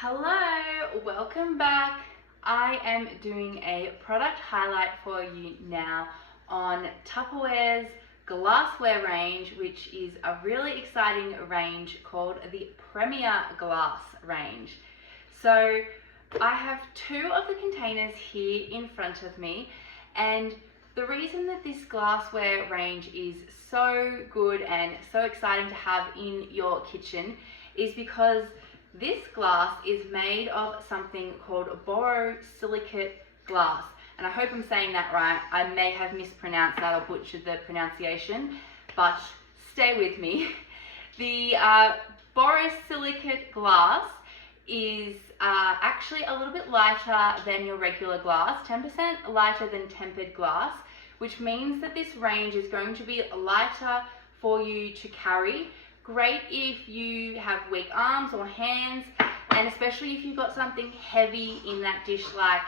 Hello, welcome back. I am doing a product highlight for you now on Tupperware's glassware range, which is a really exciting range called the PremiaGlass range. So I have two of the containers here in front of me, and the reason that this glassware range is so good and so exciting to have in your kitchen is because this glass is made of something called borosilicate glass. And I hope I'm saying that right. I may have mispronounced that or butchered the pronunciation, but stay with me. The borosilicate glass is actually a little bit lighter than your regular glass, 10% lighter than tempered glass, which means that this range is going to be lighter for you to carry. Great if you have weak arms or hands, and especially if you've got something heavy in that dish like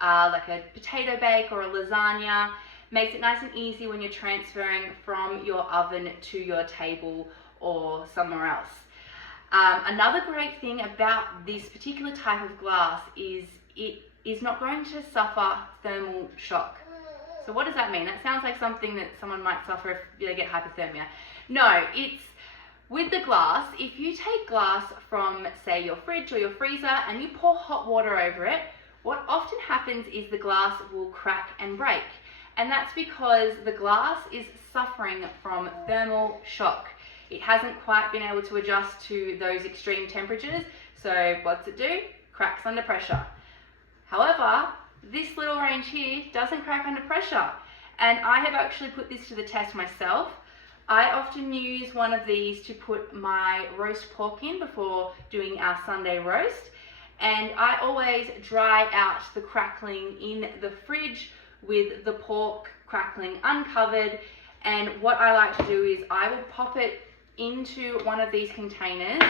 a potato bake or a lasagna. Makes it nice and easy when you're transferring from your oven to your table or somewhere else. Another great thing about this particular type of glass is it is not going to suffer thermal shock. So what does that mean? That sounds like something that someone might suffer if they get hypothermia. No, it's with the glass. If you take glass from, say, your fridge or your freezer and you pour hot water over it, what often happens is the glass will crack and break. And that's because the glass is suffering from thermal shock. It hasn't quite been able to adjust to those extreme temperatures. So what's it do? Cracks under pressure. However, this little range here doesn't crack under pressure. And I have actually put this to the test myself. I often use one of these to put my roast pork in before doing our Sunday roast. And I always dry out the crackling in the fridge with the pork crackling uncovered. And what I like to do is I will pop it into one of these containers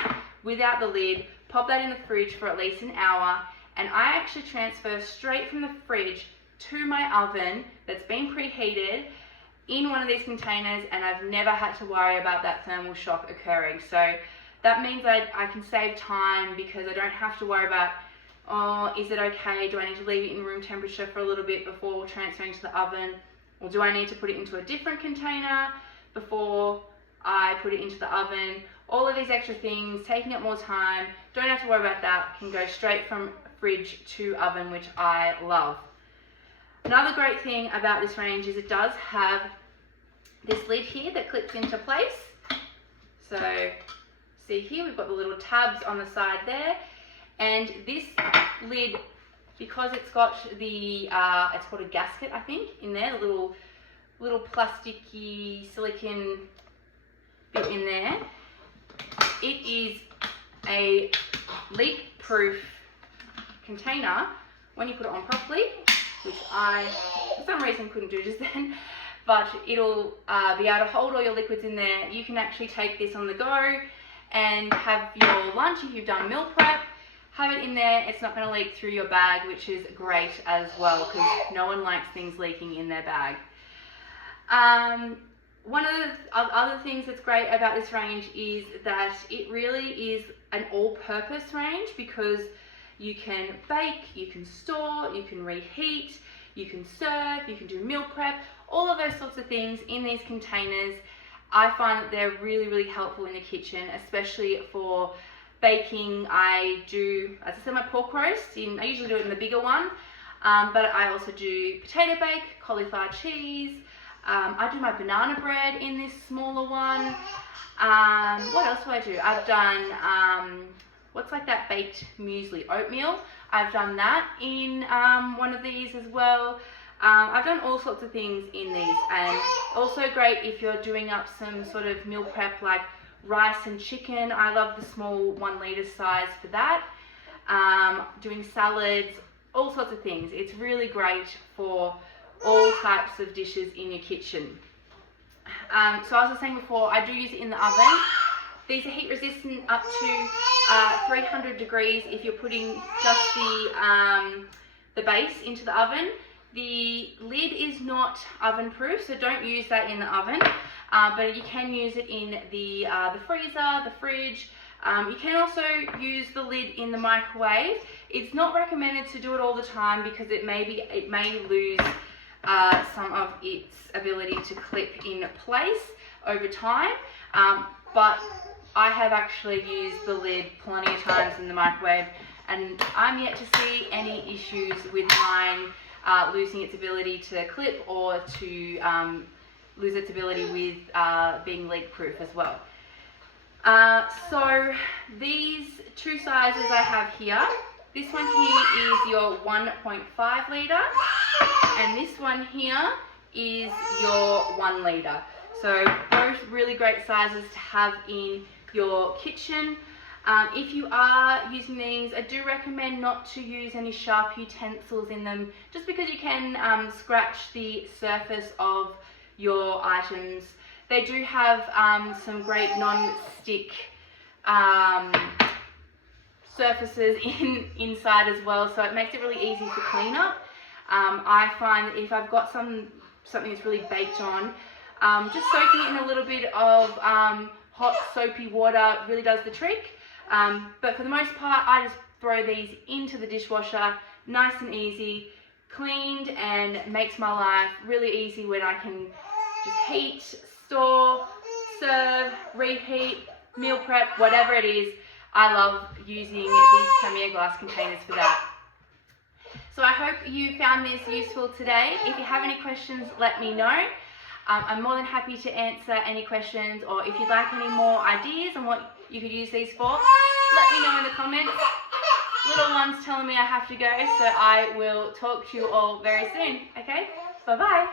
without the lid, pop that in the fridge for at least an hour, and I actually transfer straight from the fridge to my oven that's been preheated in one of these containers, and I've never had to worry about that thermal shock occurring. So that means that I can save time because I don't have to worry about, oh, is it okay? Do I need to leave it in room temperature for a little bit before transferring to the oven? Or do I need to put it into a different container before I put it into the oven? All of these extra things, taking up more time, don't have to worry about that, can go straight from fridge to oven, which I love. Another great thing about this range is it does have this lid here that clips into place. So see here, we've got the little tabs on the side there. And this lid, because it's got the, it's called a gasket, I think, in there, the little plasticky silicone bit in there. It is a leak-proof container when you put it on properly, which I, for some reason, couldn't do just then, but it'll be able to hold all your liquids in there. You can actually take this on the go and have your lunch if you've done meal prep. Have it in there. It's not going to leak through your bag, which is great as well because no one likes things leaking in their bag. One of the other things that's great about this range is that it really is an all-purpose range because you can bake, you can store, you can reheat, you can serve, you can do meal prep, all of those sorts of things in these containers. I find that they're really, really helpful in the kitchen, especially for baking. I do, as I said, my pork roast, I usually do it in the bigger one, but I also do potato bake, cauliflower cheese. I do my banana bread in this smaller one. What else do I do? I've done, what's like that baked muesli, oatmeal. I've done that in one of these as well. I've done all sorts of things in these, and also great if you're doing up some sort of meal prep like rice and chicken. I love the small 1 litre size for that. Doing salads, all sorts of things. It's really great for all types of dishes in your kitchen. So as I was saying before, I do use it in the oven. These are heat resistant up to 300 degrees if you're putting just the base into the oven. The lid is not oven proof, so don't use that in the oven, but you can use it in the freezer, the fridge, You can also use the lid in the microwave. It's not recommended to do it all the time because it may lose some of its ability to clip in place over time, but I have actually used the lid plenty of times in the microwave, and I'm yet to see any issues with mine losing its ability to clip or to lose its ability with being leak proof as well. So these two sizes I have here, this one here is your 1.5 litre and this one here is your 1 litre. So both really great sizes to have in your kitchen. If you are using these, I do recommend not to use any sharp utensils in them, just because you can scratch the surface of your items. They do have some great non-stick surfaces inside as well, so it makes it really easy for cleanup. I find that if I've got something that's really baked on, just soaking it in a little bit of hot soapy water really does the trick. But for the most part, I just throw these into the dishwasher, nice and easy, cleaned, and makes my life really easy when I can just heat, store, serve, reheat, meal prep, whatever it is. I love using these PremiaGlass containers for that. So I hope you found this useful today. If you have any questions, let me know. I'm more than happy to answer any questions, or if you'd like any more ideas on what you could use these for, let me know in the comments. Little one's telling me I have to go, so I will talk to you all very soon. Okay, bye bye.